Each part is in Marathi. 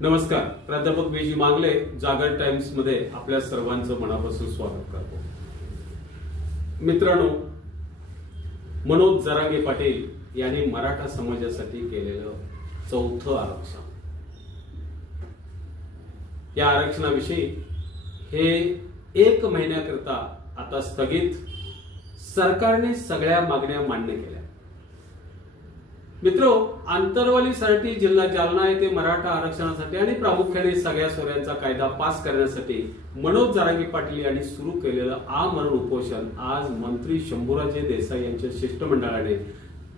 नमस्कार. प्राध्यापक बीजी मांगले, जागर टाइम्स मध्ये आपल्या सर्वांचं मनापासून स्वागत करतो. मित्रांनो, मनोज जरांगे पाटील यांनी मराठा समाजासाठी केलेलं चौथं आरक्षण, या आरक्षणाविषयी हे 1 महिन्याकरता आता स्थगित, सरकारने सगळ्या मागण्या मान्य केल्या. मित्रो, आंतरवाली सरटी जिल्हा जालना येथे मराठा आरक्षणासाठी आणि प्रामुख्याने सगळ्या सोयऱ्यांचा कायदा पास करण्यासाठी मनोज जरांगे पाटील यांनी सुरू केलेलं आमरण उपोषण आज मंत्री शंभूराजे देसाई यांच्या शिष्टमंडळाने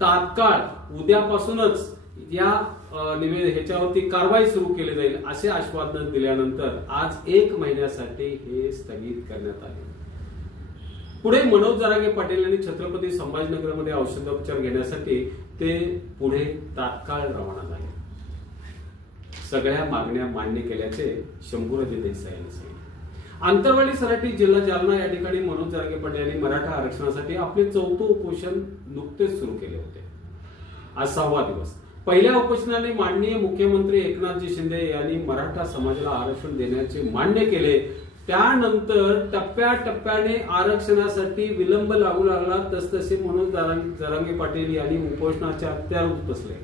तात्काळ उद्यापासूनच या ह्याच्यावरती कारवाई सुरू केली जाईल असे आश्वासन दिल्यानंतर आज 1 महिन्यासाठी हे स्थगित करण्यात आले. पुढे मनोज जरांगे पाटील यांनी छत्रपती संभाजीनगरमध्ये औषधोपचार घेण्यासाठी ते पुढे तात्काळ रवाना झाले. सगळ्या मागण्या मान्य केल्याचे शंभूराजे देसाई यांनी सांगितले. आंतरवाली सराटी जिल्हा जालना या ठिकाणी मनोज जरांगे पाटील यांनी मराठा आरक्षणासाठी आपले 4थं उपोषण नुकतेच सुरू केले होते. आज 6वा दिवस. पहिल्या उपोषणाने माननीय मुख्यमंत्री एकनाथजी शिंदे यांनी मराठा समाजाला आरक्षण देण्याचे मान्य केले. त्यानंतर टप्प्याटप्प्याने आरक्षणासाठी विलंब लागू लागला. तसतसे मनोज जरांगे पाटील यांनी उपोषणाच्या अत्यारूत बसले.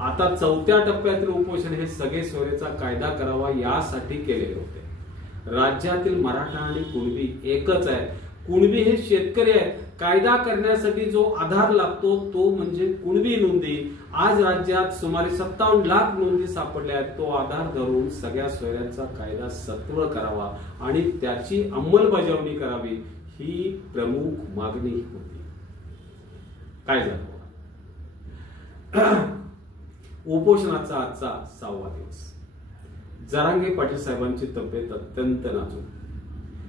आता 4थ्या टप्प्यातील उपोषण हे सगळे सोयरेचा कायदा करावा यासाठी केलेले होते. राज्यातील मराठा आणि कुणबी एकच आहे. कुणबी हे शेतकरी आहेत. कायदा करण्यासाठी जो आधार लागतो तो म्हणजे कुणबी नोंदी. आज राज्यात सुमारे 57 लाख नोंदी सापडल्या आहेत. तो आधार धरून सगळ्या सोयऱ्यांचा कायदा सत्वर करावा आणि त्याची अंमलबजावणी करावी ही प्रमुख मागणी होती. काय झालं? उपोषणाचा आजचा 6वा दिवस. जरांगे पाटील साहेबांची तब्येत अत्यंत नाजूक.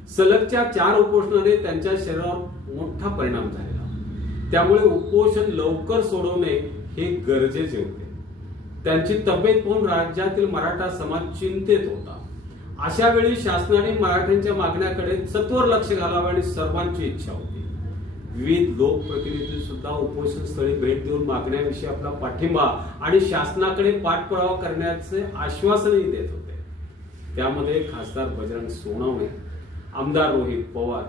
सलगच्या 4 उपोषणाने त्यांच्या शरीरावर मोठा परिणाम झालेला. त्यामुळे उपोषण लवकर सोडवणे हे गरजेचे होते. त्यांची तब्येत पाहून राज्यातील मराठा समाज चिंतेत होता. अशा वेळी शासनाने मराठ्यांच्या मागण्याकडे सत्वर लक्ष घालावे आणि सर्वांची इच्छा होती. विविध लोकप्रतिनिधी सुद्धा उपोषण स्थळी भेट देऊन मागण्याविषयी आपला पाठिंबा आणि शासनाकडे पाठपुरावा करण्याचे आश्वासनही देत होते. त्यामध्ये खासदार बजरंग सोनवणे, आमदार रोहित पवार,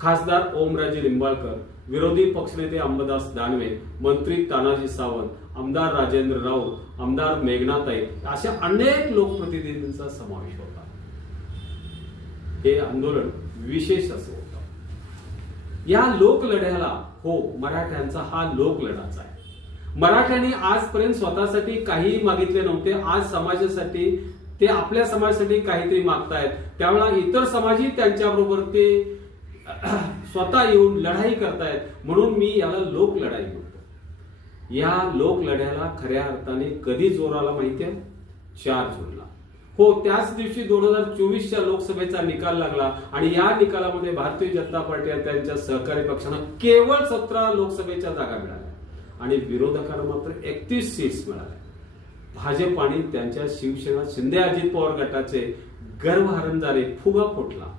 खासदार ओमराजे लिंबाळकर, विरोधी पक्षनेते अंबादास दानवे, मंत्री तानाजी सावंत, आमदार राजेंद्र राऊत, आमदार मेघनाताई अशा अनेक लोकप्रतिनिधींचा समावेश होता. हे आंदोलन विशेष असं होतं. या लोकलढ्याला मराठ्यांचा हा लोकलढाच आहे. मराठ्यांनी आजपर्यंत स्वतःसाठी काहीही मागितले नव्हते. आज समाजासाठी ते आपल्या समाजासाठी काहीतरी मागतायत. त्यामुळे इतर समाजही त्यांच्याबरोबर ते स्वतः येऊन लढाई करतायत. म्हणून मी याला लोकलढाई म्हणतो. या लोकलढ्याला खऱ्या अर्थाने कधी जोर आला माहितीये? 4 जूनला. त्याच दिवशी 2024च्या लोकसभेचा निकाल लागला आणि या निकालामध्ये भारतीय जनता पार्टी आणि त्यांच्या सहकारी पक्षांना केवळ 17 लोकसभेच्या जागा मिळाल्या आणि विरोधकांना मात्र 31 सीट्स मिळाल्या. भाजप आणि त्यांच्या शिवसेना शिंदे अजित पवार गटाचे गर्वहरण झाले. फुगा फुटला.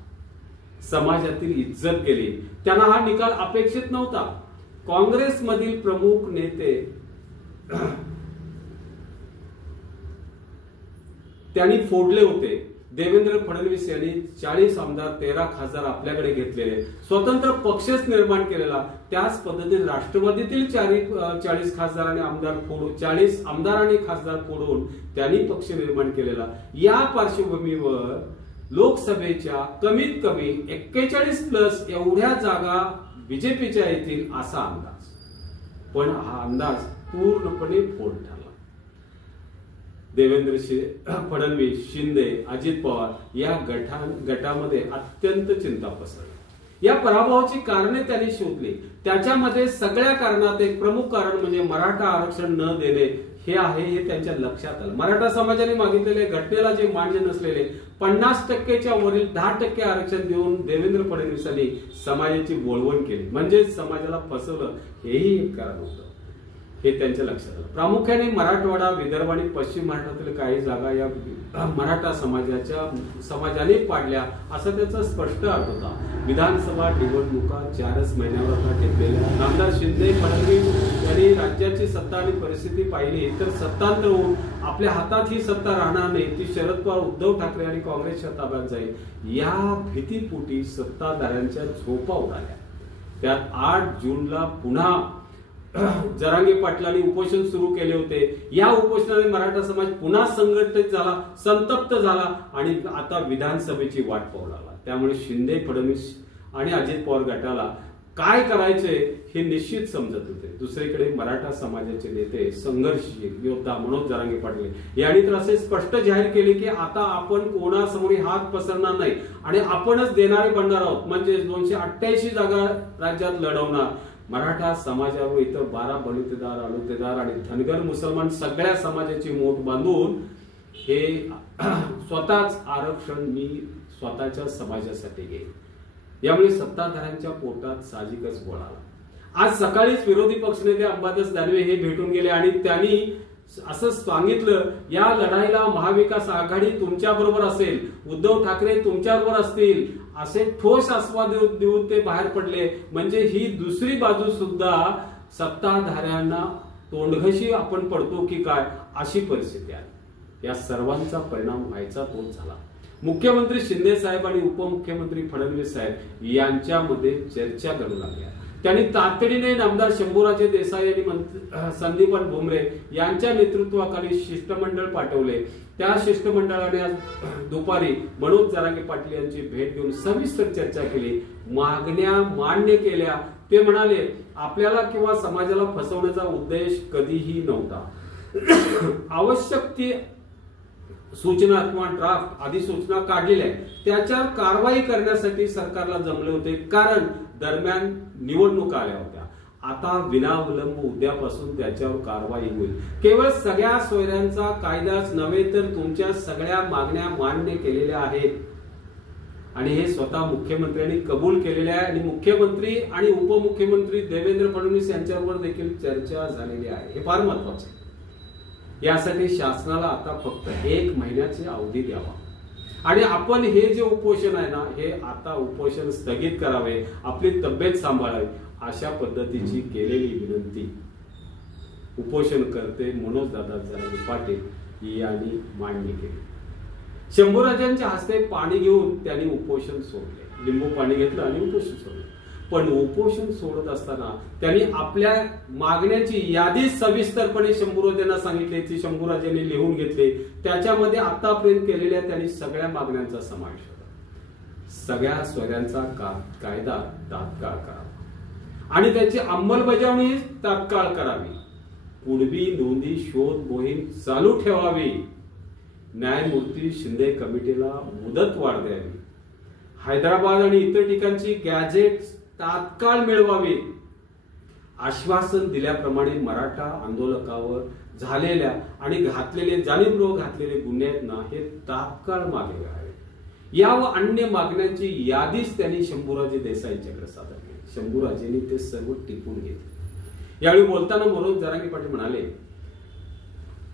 समाजातील इज्जत गेली. त्यांना हा निकाल अपेक्षित नव्हता. काँग्रेसमधील प्रमुख नेते त्यांनी फोडले होते. देवेंद्र फडणवीस यांनी 40 आमदार 13 खासदार आपल्याकडे घेतलेले, स्वतंत्र पक्षच निर्माण केलेला. त्याच पद्धतीने राष्ट्रवादीतील 40 खासदार आणि आमदार फोडून 40 आमदार आणि खासदार फोडून त्यांनी पक्ष निर्माण केलेला. या पार्श्वभूमीवर लोकसभेच्या कमीत कमी 41+ एवढ्या जागा बीजेपीच्या येतील असा अंदाज. पण हा अंदाज पूर्णपणे फोल ठरला. देवेंद्र फडणवीस, शिंदे, अजित पवार या गटामध्ये अत्यंत चिंता पसरली. या पराभवाची कारणे त्यांनी शोधली. त्याच्यामध्ये सगळ्या कारणात एक प्रमुख कारण म्हणजे मराठा आरक्षण न देणे हे आहे. हे त्यांच्या लक्षात आलं. मराठा समाजाने मागितलेले, घटनेला जे मान्य नसलेले 50%च्या वरील 10% आरक्षण देऊन देवेंद्र फडणवीसांनी समाजाची बोळवण केली, म्हणजे समाजाला फसवलं. हेही एक कारण होतं. हे त्यांच्या लक्षात आलं. प्रामुख्याने मराठवाडा, विदर्भ आणि पश्चिम महाराष्ट्रातील काही जागा या मराठा समाजाने पाडल्या असा त्याचा स्पष्ट अर्थ होता. विधानसभा निवडणुका 4च महिन्यावर आता टिकलेल्या. नामदार शिंदे फडणवीस यांनी राज्याची सत्ता आणि परिस्थिती पाहिली तर सत्तांतर होऊन आपल्या हातात ही सत्ता राहणार नाही, ती शरद पवार, उद्धव ठाकरे आणि काँग्रेसच्या ताब्यात जाईल या भीतीपोटी सत्ताधाऱ्यांच्या झोपा उडाल्या. त्यात 8 जूनला पुन्हा जरांगे पाटलांनी उपोषण सुरू केले होते. या उपोषणाने मराठा समाज पुन्हा संघटित झाला, संतप्त झाला आणि आता विधानसभेची वाट पाहू लागला. त्यामुळे शिंदे, फडणवीस आणि अजित पवार गटाला काय करायचे हे निश्चित समजत होते. दुसरीकडे मराठा समाजाचे नेते, संघर्षशील योद्धा मनोज जरांगे पाटील यांनी तर असे स्पष्ट जाहीर केले की आता आपण कोणासमोर हात पसरणार नाही आणि आपणच देणारे बनणार आहोत. म्हणजे 288 जागा राज्यात लढवणार. मराठा समाजावर इतर 12 बलुतेदार, अलुतेदार आणि धनगर मुसलमान सगळ्या समाजाची मोठ बांधून हे स्वतःच आरक्षण मी स्वतःच्या समाजासाठी घेईन. यामुळे सत्ताधाऱ्यांच्या पोटात साहजिकच गोळ आला. आज सकाळीच विरोधी पक्षनेते अंबादास दानवे हे भेटून गेले आणि त्यांनी असं सांगितलं, या लढाईला महाविकास आघाडी तुमच्या बरोबर असेल, उद्धव ठाकरे तुमच्या बरोबर असतील, असे ठोस आश्वासन देऊन ते बाहेर पडले. म्हणजे ही दुसरी बाजू सुद्धा सत्ताधाऱ्यांना तोंडघशी आपण पडतो की काय अशी परिस्थिती आहे. या सर्वांचा परिणाम व्हायचा तोच झाला. मुख्यमंत्री शिंदे साहेब आणि उपमुख्यमंत्री फडणवीस साहेब यांच्यामध्ये चर्चा घडू लागल्या. त्यांनी तातडीने नामदार शंभूराजे देसाई आणि संदीपान भुमरे यांच्या नेतृत्वाखाली शिष्टमंडळ पाठवले. त्या शिष्टमंडळाने आज दुपारी मनोज जरांगे पाटील यांची भेट घेऊन सविस्तर चर्चा केली, मागण्या मान्य केल्या. ते म्हणाले, आपल्याला किंवा समाजाला फसवण्याचा उद्देश कधीही नव्हता. आवश्यक ती सूचना किंवा ड्राफ्ट अधिसूचना काढलेल्या आहे, त्याच्यावर कारवाई करण्यासाठी सरकारला जमले होते, कारण दरम्यान निवडणुका आल्या होत्या. आता विनाविलंब उद्यापासून त्याच्यावर कारवाई होईल. केवळ सगळ्या सोयऱ्यांचा कायदाच नव्हे तर तुमच्या सगळ्या मागण्या मान्य केलेल्या आहेत आणि हे स्वतः मुख्यमंत्र्यांनी कबूल केलेले आहे आणि मुख्यमंत्री आणि उपमुख्यमंत्री देवेंद्र फडणवीस यांच्याबरोबर देखील चर्चा झालेली आहे. हे फार महत्वाचं आहे. यासाठी शासनाला आता फक्त 1 महिन्याची अवधी द्यावा आणि आपण हे जे उपोषण आहे ना, हे आता उपोषण स्थगित करावे, आपली तब्येत सांभाळावी अशा पद्धतीची केलेली विनंती उपोषणकर्ते मनोज दादा जरांगे पाटील यांनी मान्य केली. शंभूराजांच्या हस्ते पाणी घेऊन त्यांनी उपोषण सोडले, लिंबू पाणी घेतलं आणि उपोषण सोडलं. पण उपोषण सोडत असताना त्यांनी आपल्या मागण्याची यादी सविस्तरपणे शंभूराजांना सांगितली, ती शंभूराजांनी लिहून घेतली. त्याच्यामध्ये आतापर्यंत केलेल्या त्यांनी सगळ्या मागण्यांचा समावेश होता. सगळ्या सोयऱ्यांचा कायदा तात्काळ करावा आणि त्याची अंमलबजावणी तात्काळ करावी. पुढवी नोंदी शोध मोहीम चालू ठेवावी. न्यायमूर्ती शिंदे कमिटीला मुदतवाढ द्यावी. हैदराबाद आणि इतर ठिकाणची गॅझेट तात्काळ मिळवावी. आश्वासन दिल्याप्रमाणे मराठा आंदोलकावर झालेल्या आणि घातलेले जाणीवपूर्वक घातलेले गुन्हे आहेत ना, हे तात्काळ मागे घ्यावे. या व अन्य मागण्यांची यादीच त्यांनी शंभूराजे देसाईंच्याकडे सादर केली. शंभूराजेंनी ते सर्व टिपून घेतले. यावेळी बोलताना मनोज जरांगे पाटील म्हणाले,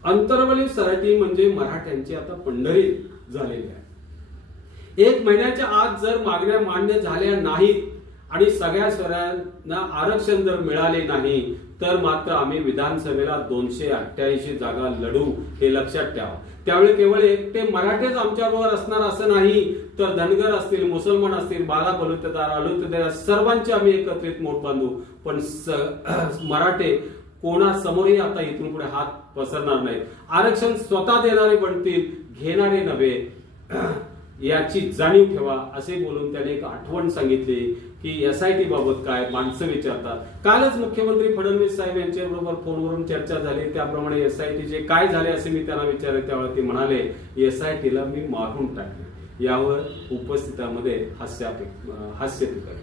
अंतरवली सराटी म्हणजे मराठ्यांची आता पंढरी झालेली आहे. 1 महिन्याच्या आत जर मागण्या मान्य झाल्या नाहीत आणि सगळ्या स्वरांना आरक्षण जर मिळाले नाही तर मात्र आम्ही विधानसभेला 288 जागा लढू, हे लक्षात ठेवा. त्यावेळी केवळ एकटे मराठेच आमच्याबरोबर असणार असं नाही, तर धनगर असतील, मुसलमान असतील, 12 बलुतेदार, अलुतेदार सर्वांची आम्ही एकत्रित मोठ बांधू. पण मराठे कोणासमोरही आता इथून पुढे हात पसरणार नाहीत. आरक्षण स्वतः देणारे बनतील, घेणारे नव्हे, याची जाणीव ठेवा असे बोलून त्याने एक आठवण सांगितली की SIT बाबत काय माणसं विचारतात. कालच मुख्यमंत्री फडणवीस साहेब यांच्याबरोबर फोनवरून चर्चा झाली, त्याप्रमाणे SITचे काय झाले असे मी त्यांना विचारले. त्यावेळी ते म्हणाले, SITला मी मारून टाकले. यावर उपस्थितांमध्ये हास्य पिकले.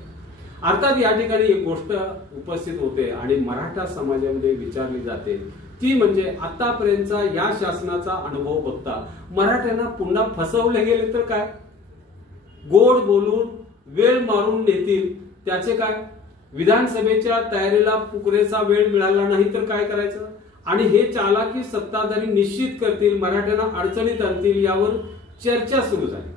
अर्थात या ठिकाणी एक गोष्ट उपस्थित होते आणि मराठा समाजामध्ये विचारली जाते, ती म्हणजे आतापर्यंतचा या शासनाचा अनुभव बघता मराठ्यांना पुन्हा फसवले गेले तर काय? गोड बोलून वेळ मारून नेतील, त्याचे काय? विधानसभेच्या तयारीला पुरेसा वेळ मिळाला नाही तर काय करायचं, आणि हे चालाकी सत्ताधारी निश्चित करतील, मराठ्यांना अडचणीत आणतील, यावर चर्चा सुरू झाली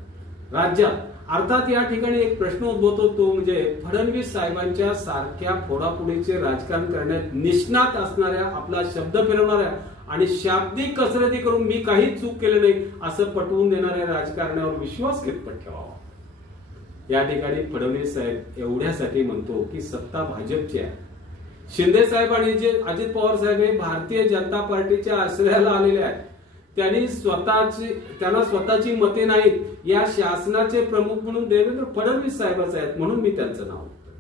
राज्यात. अर्थात या ठिकाणी एक प्रश्न उद्भवतो, तो म्हणजे फडणवीस साहेबांच्या सारख्या फोडाफोडीचे राजकारण करण्यात निष्णात असणाऱ्या, आपला शब्द फिरवणाऱ्या आणि शाब्दिक कसरती करून मी काही चूक केले नाही असं पटवून देणाऱ्या राजकारणावर विश्वास कितपत ठेवावा. या ठिकाणी फडणवीस साहेब एवढ्यासाठी म्हणतो की सत्ता भाजपची आहे. शिंदे साहेब आणि जे अजित पवार साहेब हे भारतीय जनता पार्टीच्या आश्रयाला आलेले आहेत. त्यांना स्वतःची मते नाहीत. या शासनाचे प्रमुख म्हणून देवेंद्र फडणवीस साहेबच आहेत, म्हणून मी त्यांचं नाव घेतो.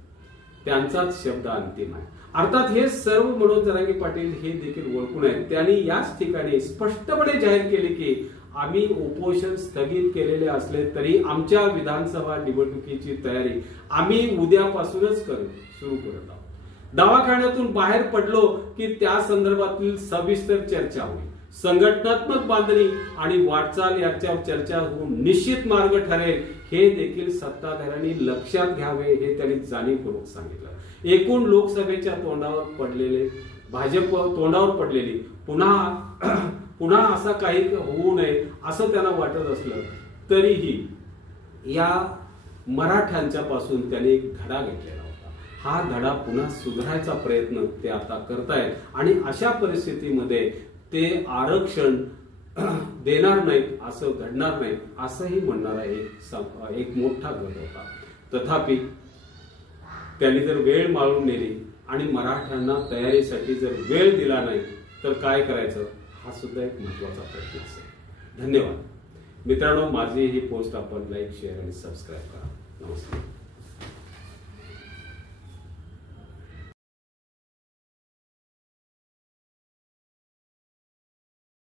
त्यांचाच शब्द अंतिम आहे. अर्थात हे सर्व मनोज जरांगे पाटील हे देखील ओळखून आहेत. त्यांनी याच ठिकाणी स्पष्टपणे जाहीर केले की आम्ही उपोषण स्थगित केलेले असले तरी आमच्या विधानसभा निवडणुकीची तयारी आम्ही उद्यापासूनच सुरू करत आहोत. दवाखान्यातून बाहेर पडलो की त्या संदर्भातील सविस्तर चर्चा होईल. संघटनात्मक बांधणी आणि वाटचाल याच्यावर चर्चा होऊन निश्चित मार्ग ठरेल, हे देखील सत्ताधाऱ्यांनी लक्षात घ्यावे, हे त्यांनी जाणीवपूर्वक सांगितलं. एकूण लोकसभेच्या तोंडावर पडलेले, भाजप तोंडावर पडलेली पुन्हा असा काही होऊ नये असं त्यांना वाटत असलं तरीही या मराठ्यांच्या पासून त्यांनी एक धडा घेतलेला होता. हा धडा पुन्हा सुधारायचा प्रयत्न ते आता करतायत आणि अशा परिस्थितीमध्ये ते आरक्षण देणार नाहीत, असं घडणार नाही असंही म्हणणारा एक मोठा गट होता. तथापि त्यांनी जर वेळ माळून नेली आणि मराठ्यांना तयारीसाठी जर वेळ दिला नाही तर काय करायचं, हा सुद्धा एक महत्वाचा प्रश्न असेल. धन्यवाद मित्रांनो. माझी ही पोस्ट आपण लाईक, शेअर आणि सबस्क्राईब करा. नमस्कार.